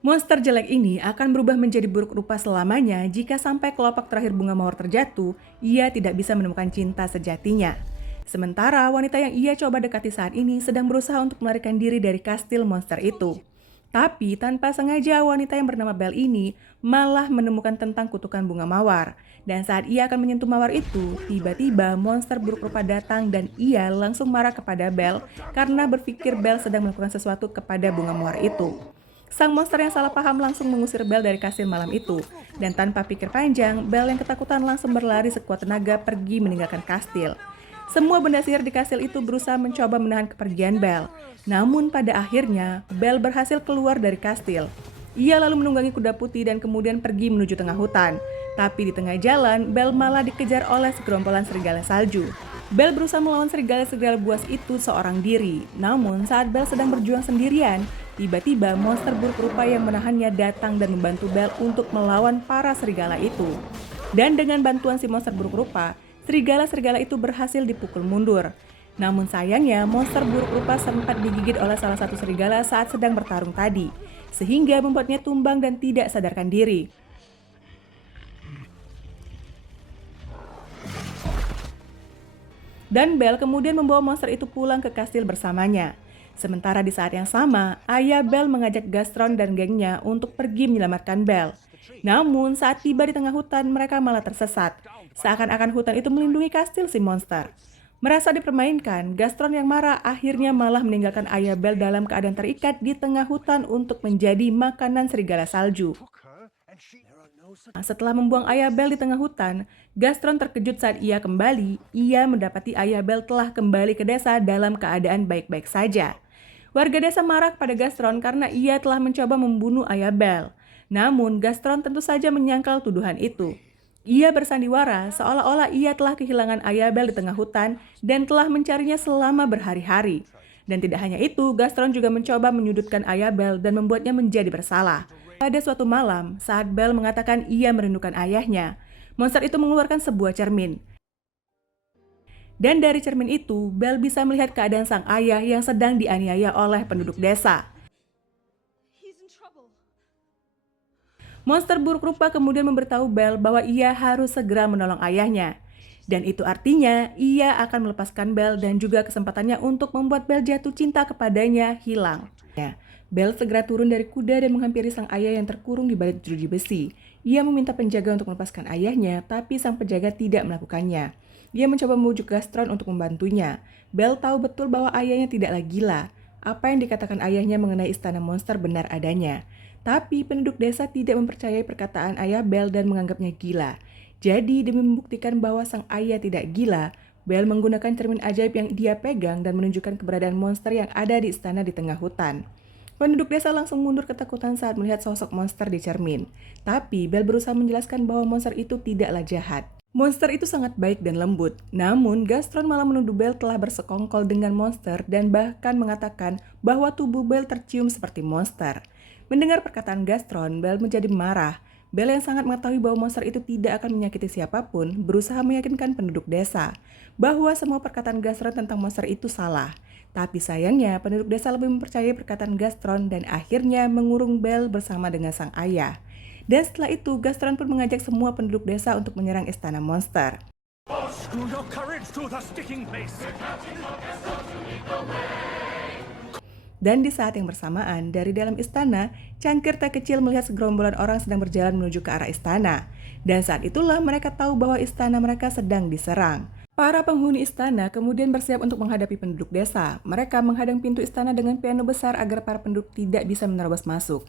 Monster jelek ini akan berubah menjadi buruk rupa selamanya jika sampai kelopak terakhir bunga mawar terjatuh, ia tidak bisa menemukan cinta sejatinya. Sementara wanita yang ia coba dekati saat ini sedang berusaha untuk melarikan diri dari kastil monster itu. Tapi tanpa sengaja wanita yang bernama Belle ini malah menemukan tentang kutukan bunga mawar. Dan saat ia akan menyentuh mawar itu, tiba-tiba monster buruk rupa datang dan ia langsung marah kepada Belle karena berpikir Belle sedang melakukan sesuatu kepada bunga mawar itu. Sang monster yang salah paham langsung mengusir Belle dari kastil malam itu. Dan tanpa pikir panjang, Belle yang ketakutan langsung berlari sekuat tenaga pergi meninggalkan kastil. Semua benda sihir di kastil itu berusaha mencoba menahan kepergian Belle. Namun pada akhirnya, Belle berhasil keluar dari kastil. Ia lalu menunggangi kuda putih dan kemudian pergi menuju tengah hutan. Tapi di tengah jalan, Belle malah dikejar oleh segerombolan serigala salju. Belle berusaha melawan serigala-serigala buas itu seorang diri. Namun saat Belle sedang berjuang sendirian, tiba-tiba monster buruk rupa yang menahannya datang dan membantu Belle untuk melawan para serigala itu. Dan dengan bantuan si monster buruk rupa, serigala-serigala itu berhasil dipukul mundur. Namun sayangnya, monster buruk rupa sempat digigit oleh salah satu serigala saat sedang bertarung tadi, sehingga membuatnya tumbang dan tidak sadarkan diri. Dan Belle kemudian membawa monster itu pulang ke kastil bersamanya. Sementara di saat yang sama, ayah Belle mengajak Gastron dan gengnya untuk pergi menyelamatkan Belle. Namun saat tiba di tengah hutan, mereka malah tersesat. Seakan-akan hutan itu melindungi kastil si monster. Merasa dipermainkan, Gastron yang marah akhirnya malah meninggalkan ayah Belle dalam keadaan terikat di tengah hutan untuk menjadi makanan serigala salju. Setelah membuang ayah Belle di tengah hutan, Gastron terkejut saat ia kembali. Ia mendapati ayah Belle telah kembali ke desa dalam keadaan baik-baik saja. Warga desa marah kepada Gastron karena ia telah mencoba membunuh ayah Belle. Namun Gastron tentu saja menyangkal tuduhan itu. Ia bersandiwara seolah-olah ia telah kehilangan ayah Belle di tengah hutan dan telah mencarinya selama berhari-hari. Dan tidak hanya itu, Gastron juga mencoba menyudutkan ayah Belle dan membuatnya menjadi bersalah. Pada suatu malam, saat Belle mengatakan ia merindukan ayahnya, monster itu mengeluarkan sebuah cermin. Dan dari cermin itu, Belle bisa melihat keadaan sang ayah yang sedang dianiaya oleh penduduk desa. Monster buruk rupa kemudian memberitahu Belle bahwa ia harus segera menolong ayahnya. Dan itu artinya ia akan melepaskan Belle dan juga kesempatannya untuk membuat Belle jatuh cinta kepadanya hilang. Belle segera turun dari kuda dan menghampiri sang ayah yang terkurung di balik jeruji besi. Ia meminta penjaga untuk melepaskan ayahnya, tapi sang penjaga tidak melakukannya. Dia mencoba membujuk Gastron untuk membantunya. Belle tahu betul bahwa ayahnya tidaklah gila. Apa yang dikatakan ayahnya mengenai istana monster benar adanya. Tapi penduduk desa tidak mempercayai perkataan ayah Belle dan menganggapnya gila. Jadi demi membuktikan bahwa sang ayah tidak gila, Belle menggunakan cermin ajaib yang dia pegang dan menunjukkan keberadaan monster yang ada di istana di tengah hutan. Penduduk desa langsung mundur ketakutan saat melihat sosok monster di cermin. Tapi Belle berusaha menjelaskan bahwa monster itu tidaklah jahat. Monster itu sangat baik dan lembut. Namun Gastron malah menuduh Belle telah bersekongkol dengan monster dan bahkan mengatakan bahwa tubuh Belle tercium seperti monster. Mendengar perkataan Gastron, Belle menjadi marah. Belle yang sangat mengetahui bahwa monster itu tidak akan menyakiti siapapun, berusaha meyakinkan penduduk desa bahwa semua perkataan Gastron tentang monster itu salah. Tapi sayangnya penduduk desa lebih mempercayai perkataan Gastron dan akhirnya mengurung Belle bersama dengan sang ayah. Dan setelah itu Gastron pun mengajak semua penduduk desa untuk menyerang istana monster. Dan di saat yang bersamaan, dari dalam istana, Cangkir tak kecil melihat segerombolan orang sedang berjalan menuju ke arah istana. Dan saat itulah mereka tahu bahwa istana mereka sedang diserang. Para penghuni istana kemudian bersiap untuk menghadapi penduduk desa. Mereka menghadang pintu istana dengan piano besar agar para penduduk tidak bisa menerobos masuk.